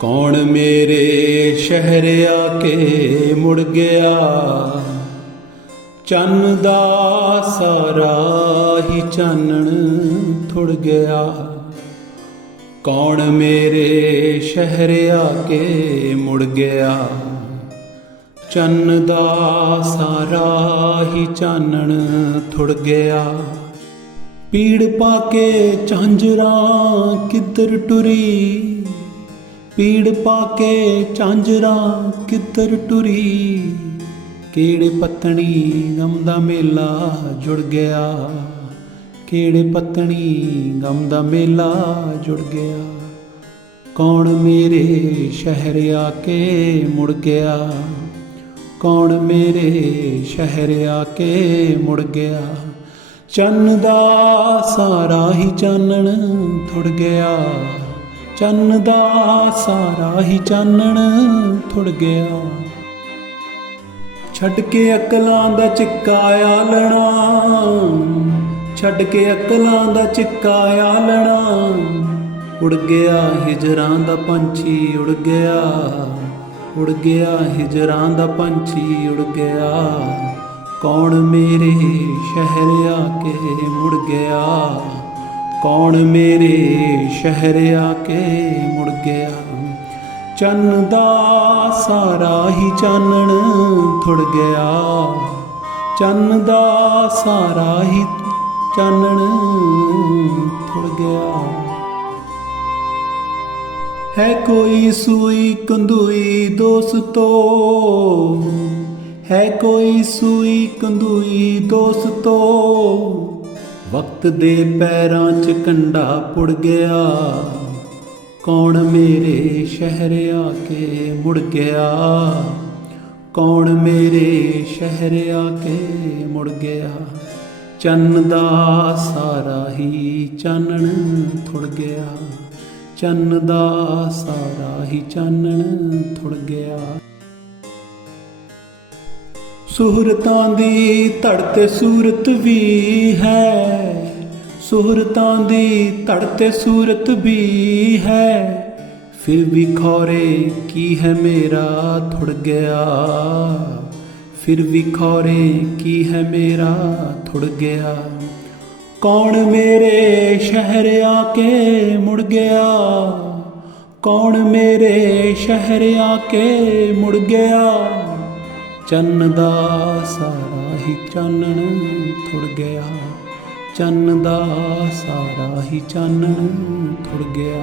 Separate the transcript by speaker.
Speaker 1: ਕੌਣ ਮੇਰੇ ਸ਼ਹਿਰ ਆ ਕੇ ਮੁੜ ਗਿਆ? ਚੰਨ ਦਾ ਸਾਰਾ ਹੀ ਚਾਨਣ ਥੁੜ ਗਿਆ। ਕੌਣ ਮੇਰੇ ਸ਼ਹਿਰ ਆ ਕੇ ਮੁੜ ਗਿਆ? ਚੰਨ ਦਾ ਸਾਰਾ ਹੀ ਚਾਨਣ ਥੁੜ ਗਿਆ। ਪੀੜ ਪਾ ਕੇ ਝਾਂਜਰਾਂ ਕਿੱਧਰ ਟੁਰੀ? ਪੀੜ ਪਾ ਕੇ ਝਾਂਜਰਾਂ ਕਿੱਧਰ ਟੁਰੀ? ਕਿਹੜੇ ਪਤਣੀ ਗਮ ਦਾ ਮੇਲਾ ਜੁੜ ਗਿਆ? ਕਿਹੜੇ ਪਤਣੀ ਗਮ ਦਾ ਮੇਲਾ ਜੁੜ ਗਿਆ? ਕੌਣ ਮੇਰੇ ਸ਼ਹਿਰ ਆ ਕੇ ਮੁੜ ਗਿਆ? ਕੌਣ ਮੇਰੇ ਸ਼ਹਿਰ ਆ ਕੇ ਮੁੜ ਗਿਆ? ਚੰਨ ਦਾ ਸਾਰਾ ਹੀ ਚਾਨਣ ਥੁੜ ਗਿਆ। ਚੰਨ ਦਾ ਸਾਰਾ ਹੀ ਚਾਨਣ ਥੁੜ ਗਿਆ। ਛੱਡ ਕੇ ਅਕਲਾਂ ਦਾ ਚਿੱਕਾ ਆਲਣਾ ਛੱਡ ਕੇ ਅਕਲਾਂ ਦਾ ਚਿੱਕਾ ਆਲਣਾ ਉੜ ਗਿਆ ਹਿਜਰਾਂ ਦਾ ਪੰਛੀ, ਉੜ ਗਿਆ। ਉੜ ਗਿਆ ਹਿਜਰਾਂ ਦਾ ਪੰਛੀ, ਉੜ ਗਿਆ। ਕੌਣ ਮੇਰੇ ਸ਼ਹਿਰ ਆ ਕੇ ਮੁੜ ਗਿਆ? ਕੌਣ ਮੇਰੇ ਸ਼ਹਿਰ ਆ ਕੇ ਮੁੜ ਗਿਆ? ਚੰਨ ਦਾ ਸਾਰਾ ਹੀ ਚਾਨਣ ਥੁੜ ਗਿਆ। ਚੰਨ ਦਾ ਸਾਰਾ ਹੀ ਚਾਨਣ ਥੁੜ ਗਿਆ। ਹੈ ਕੋਈ ਸੂਈ ਕੰਦੂਈ ਦੋਸਤੋ? ਹੈ ਕੋਈ ਸੂਈ ਕੰਦੂਈ ਦੋਸਤੋ? ਵਕਤ ਦੇ ਪੈਰਾਂ 'ਚ ਕੰਡਾ ਪੁੜ ਗਿਆ। ਕੌਣ ਮੇਰੇ ਸ਼ਹਿਰ ਆ ਕੇ ਮੁੜ ਗਿਆ? ਕੌਣ ਮੇਰੇ ਸ਼ਹਿਰ ਆ ਕੇ ਮੁੜ ਗਿਆ? ਚੰਨ ਦਾ ਸਾਰਾ ਹੀ ਚਾਨਣ ਥੁੜ ਗਿਆ। ਚੰਨ ਦਾ ਸਾਰਾ ਹੀ ਚਾਨਣ ਥੁੜ ਗਿਆ। ਸੁਹਰਤਾਂ ਦੀ ਧੜ ਤੇ ਸੂਰਤ ਵੀ ਹੈ। ਸੁਹਰਤਾਂ ਦੀ ਧੜ ਤੇ ਸੂਰਤ ਵੀ ਹੈ। ਫਿਰ ਵੀ ਖੌਰੇ ਕੀ ਹੈ ਮੇਰਾ ਥੁੜ ਗਿਆ। ਫਿਰ ਵੀ ਖੋਰੇ ਕੀ ਹੈ ਮੇਰਾ ਥੁੜ ਗਿਆ। ਕੌਣ ਮੇਰੇ ਸ਼ਹਿਰ ਆ ਕੇ ਮੁੜ ਗਿਆ? ਕੌਣ ਮੇਰੇ ਸ਼ਹਿਰ ਆ ਕੇ ਮੁੜ ਗਿਆ? ਚੰਨ ਦਾ ਸਾਰਾ ਹੀ ਚਾਨਣ ਥੁੜ ਗਿਆ। ਚੰਨ ਦਾ ਸਾਰਾ ਹੀ ਚਾਨਣ ਥੁੜ ਗਿਆ।